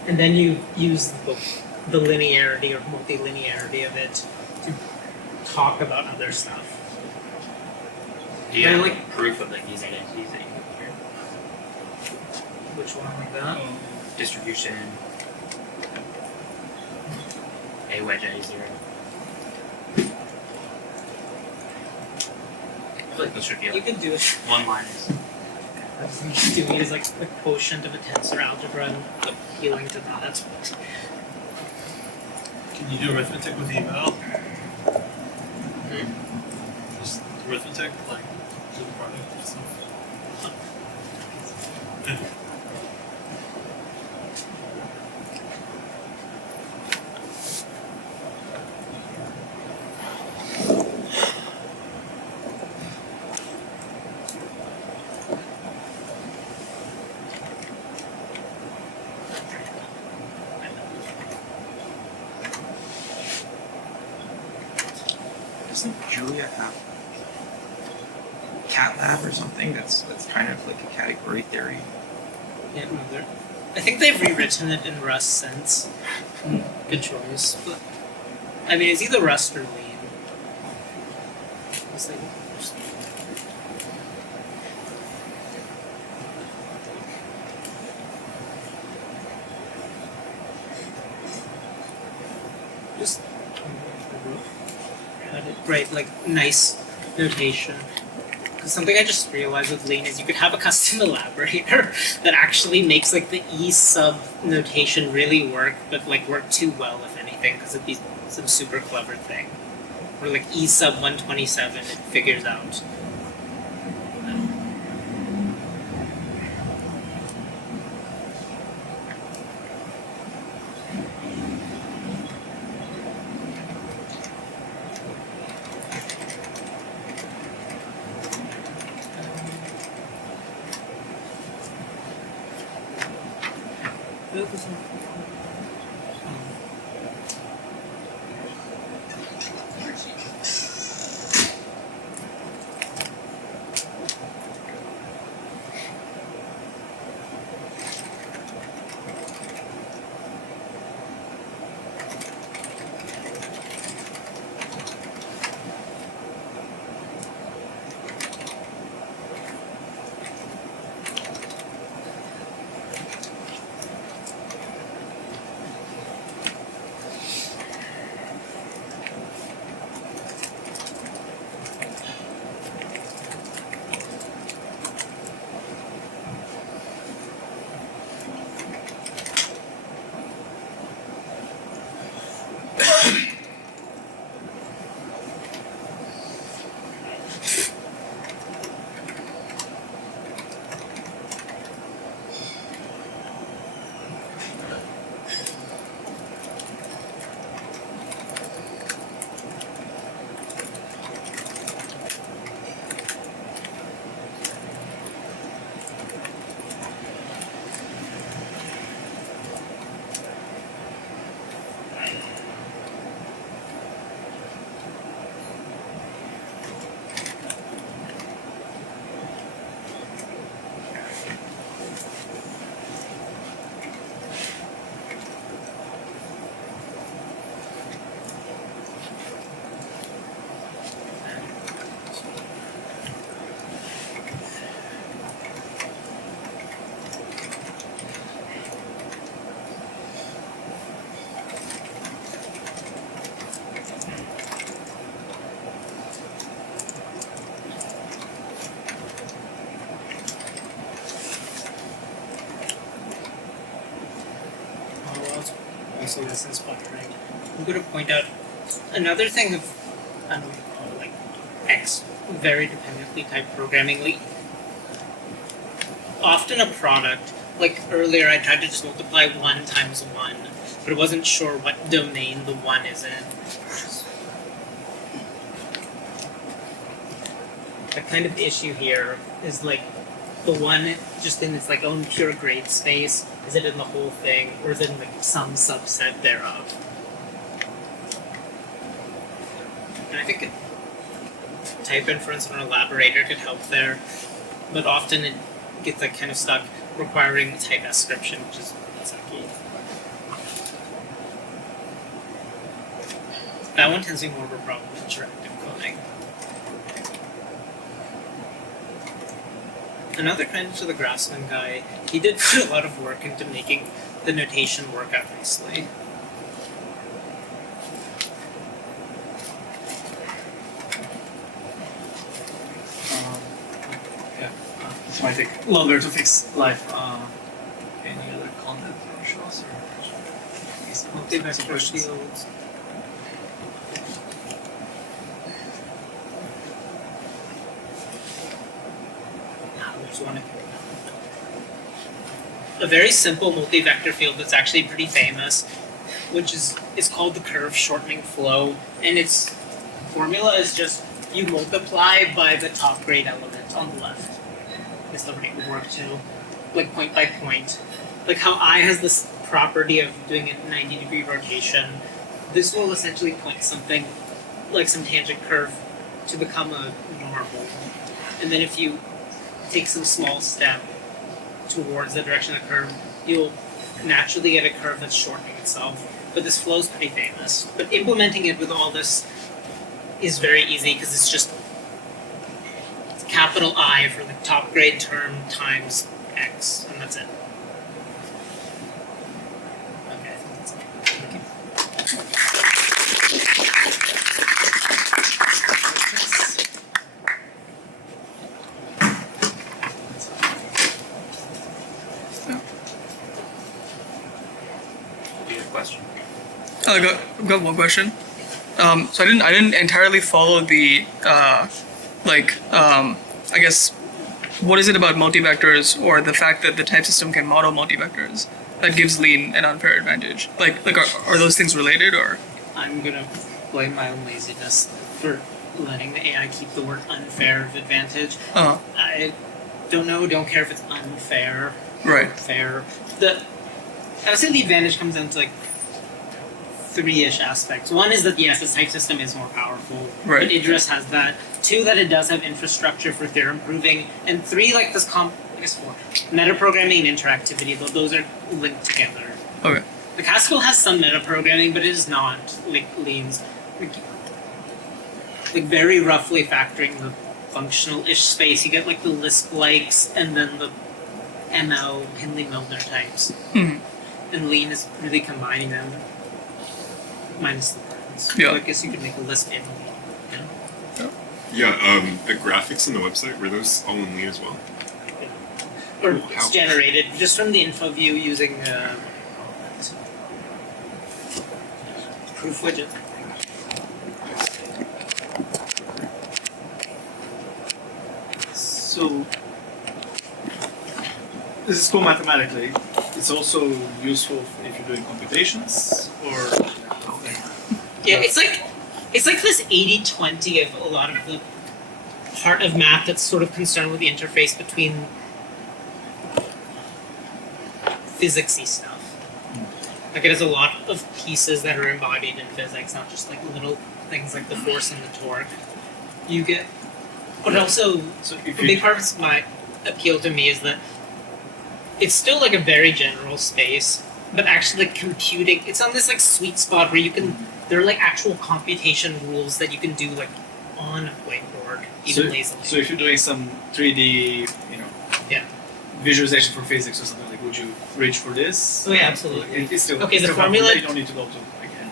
And then you use the linearity or multilinearity of it to talk about other stuff. Do you And have like proof of like these identities that you can compare? which one like that? Distribution. A wedge A0. I feel like those should be You like could do it. one liners. I just think doing it is like the quotient of a tensor algebra and appealing to that. That's what. Can you do arithmetic with eval? Just arithmetic, like do the product or stuff. Doesn't Julia have cat lab or something that's kind of like a category theory. Yeah, no, I think they've rewritten it in Rust since. Good choice, but I mean it's either Rust or Lean. It's like, just had it right, like nice notation. Because something I just realized with Lean is you could have a custom elaborator that actually makes like the E sub notation really work, but like work too well if anything, because it'd be some super clever thing. Or like E sub 127, it figures out. Also this is sputtering. I'm going to point out another thing of like X very dependently type programming. Often a product, like earlier I tried to just multiply 1 times 1, but I wasn't sure what domain the 1 is in. The kind of issue here is like the 1 just in its like own pure grade space. Is it in the whole thing, or is it in like some subset thereof? And I think type inference on an elaborator could help there, but often it gets like kind of stuck requiring type ascription, which is sucky. That one tends to be more of a problem with interactive coding. Another credit to the Grassman guy, he did put a lot of work into making the notation work out nicely. This might take longer to fix live. Any other content or shows or Multivector fields. A very simple multivector field that's actually pretty famous, which is called the curve shortening flow, and its formula is just you multiply by the top grade element on the left. Is the right work to, like point by point. Like how I has this property of doing a 90-degree rotation, this will essentially point something like some tangent curve to become a normal. and then if you take some small step towards the direction of the curve, you'll naturally get a curve that's shortening itself. But this flow is pretty famous. But implementing it with all this is very easy because it's just capital I for the top grade term times x, and that's it. Okay, I think that's it. Do your question. I've got one question. So I didn't entirely follow the I guess what is it about multivectors or the fact that the type system can model multivectors that gives Lean an unfair advantage? Are those things related or? I'm gonna blame my own laziness for letting the AI keep the word unfair of advantage. I don't know, don't care if it's unfair. Right. Fair. I would say the advantage comes down to like three-ish aspects. One is that yes, this type system is more powerful. Right. But Idris has that. Two, that it does have infrastructure for theorem proving. And three, like this four. Metaprogramming and interactivity, though those are linked together. Okay. The Haskell has some metaprogramming, but it is not like Lean's. Like very roughly factoring the functional-ish space, you get like the Lisp-likes and then the ML Hindley-Milner types. And Lean is really combining them, minus the parts. Yeah. So I guess you could make a Lisp in Lean. Yeah, the graphics on the website, were those all in Lean as well? Or Cool. it's How? generated just from the info view using proof widget. So this is cool mathematically. It's also useful if you're doing computations or Yeah, it's like this 80-20 of a lot of the part of math that's sort of concerned with the interface between physicsy stuff. Like it has a lot of pieces that are embodied in physics, not just like little things like the force and the torque. You get, but also so a if big you part of my appeal to me is that it's still like a very general space, but actually like computing, it's on this like sweet spot where you can, there are like actual computation rules that you can do like on a whiteboard, even lazily. so if you're doing some 3D, Yeah. visualization for physics or something, like would you reach for this? Oh yeah, absolutely. It's still Okay, it's the still formula- You don't need to go to again.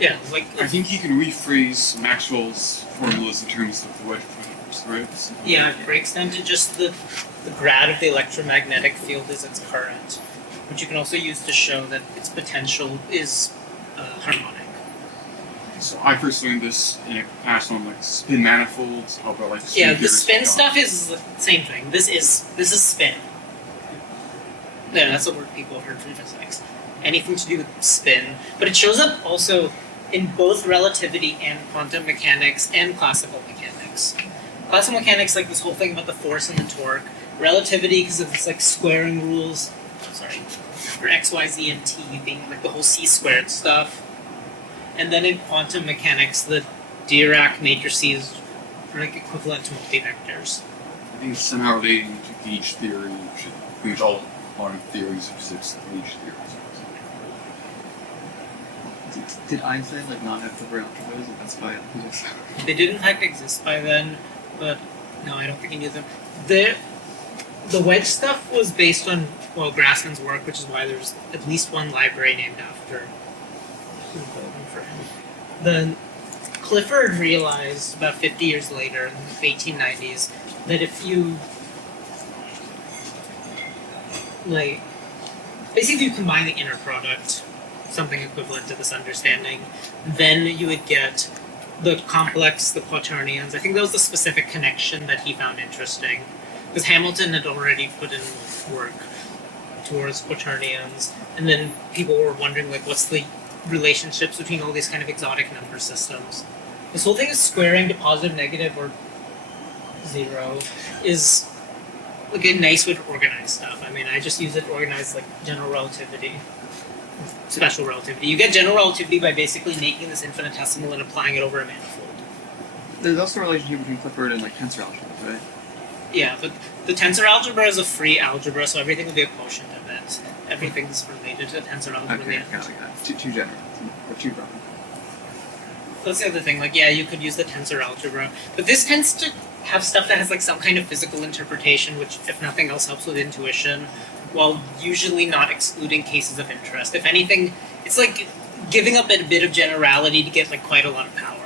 Yeah, like I think he can rephrase Maxwell's formulas in terms of the wedge parameters, right? yeah, it breaks down to just the grad of the electromagnetic field is its current, which you can also use to show that its potential is harmonic. So I first learned this in a class on like spin manifolds, how about like Yeah, the theory spin and stuff is the same thing. This is spin. Yeah, that's a word people have heard from physics. Anything to do with spin, but it shows up also in both relativity and quantum mechanics and classical mechanics. Classical mechanics, like this whole thing about the force and the torque. Relativity, because of this like squaring rules. Sorry, for x, y, z, and t being like the whole c squared stuff. And then in quantum mechanics, the Dirac matrices are like equivalent to multivectors. I think it's somehow relating to gauge theory, which is pretty much all modern theories of physics, gauge theories. Did Einstein not have Clifford Algebras? That's why he just They did in fact exist by then, but no, I don't think he knew them. The wedge stuff was based on Grassmann's work, which is why there's at least one library named after for him. Then Clifford realized about 50 years later, in the 1890s, that if you basically if you combine the inner product, something equivalent to this understanding, then you would get the complex, the quaternions. I think that was the specific connection that he found interesting. Because Hamilton had already put in work towards quaternions, and then people were wondering what's the relationships between all these kind of exotic number systems. This whole thing of squaring to positive, negative, or zero is like a nice way to organize stuff. I mean, I just use it to organize like general relativity, special relativity. You get general relativity by basically making this infinitesimal and applying it over a manifold. There's also a relationship between Clifford and tensor algebras, right? Yeah, but the tensor algebra is a free algebra, so everything will be a quotient of it. Everything's related to tensor algebra. Okay, kind of like that. Too general. Or too broad. That's the other thing. Like, yeah, you could use the tensor algebra, but this tends to have stuff that has like some kind of physical interpretation, which, if nothing else, helps with intuition, while usually not excluding cases of interest. If anything, it's like giving up a bit of generality to get like quite a lot of power.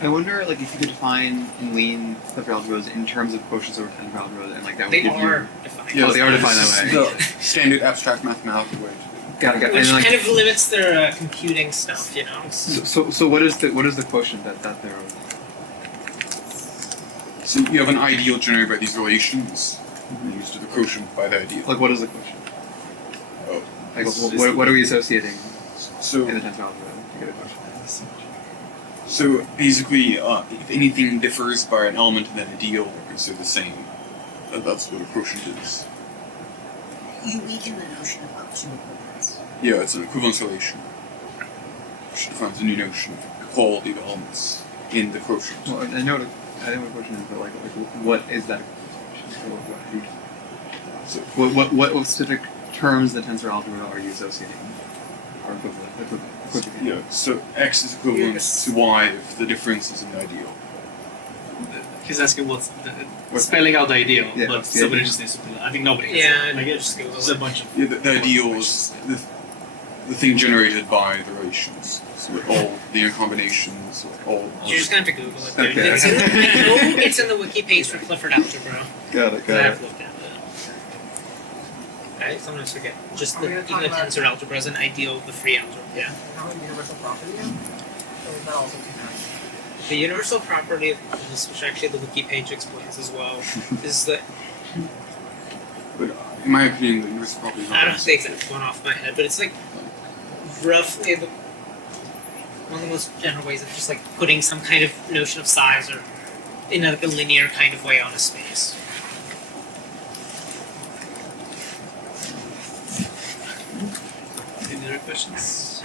I wonder, like, if you could define in Lean Clifford Algebras in terms of quotients over tensor algebras, and like that would They give are you. defined. Yeah, Oh, they are defined this that is way. the standard abstract mathematical way to do it. Got it. Which And like, kind of limits their computing stuff, you know. so what is the quotient that they're? So you have an ideal generated by these relations, and you used the quotient by the ideal. Like, what is the quotient? Oh, Like, it's what are we associating so in the tensor algebra to get a quotient? So basically, if anything differs by an element in that ideal, they're considered the same. That's what a quotient is. You weaken the notion of option equivalence. Yeah, it's an equivalence relation, which defines a new notion of the quality of elements in the quotient. Well, I know what a quotient is, but like what is that equivalence relation? So, What specific terms in the tensor algebra are you associating? Or equivalent. yeah, so x is equivalent to y if the difference is an ideal. He's asking what's spelling out the ideal, Yeah, but yeah. somebody just needs to put it. I think nobody gets Yeah, it. Like, just Google it's it. a bunch of. Yeah, the ideal is the thing generated by the relations. So with all the combinations, with all. You're just gonna have to Google it. Dude. Okay. It's in the wiki page for Clifford Algebra. Got it. I've looked at it. I sometimes forget. Just the, even the tensor algebra is an ideal of the free algebra. Yeah. How many universal property? Or is that also too much? The universal property of this, which actually the wiki page explains as well, is that But in my opinion, the universal property. I don't have the exact one off my head, but it's like roughly one of the most general ways of just like putting some kind of notion of size or in a linear kind of way on a space. Any other questions?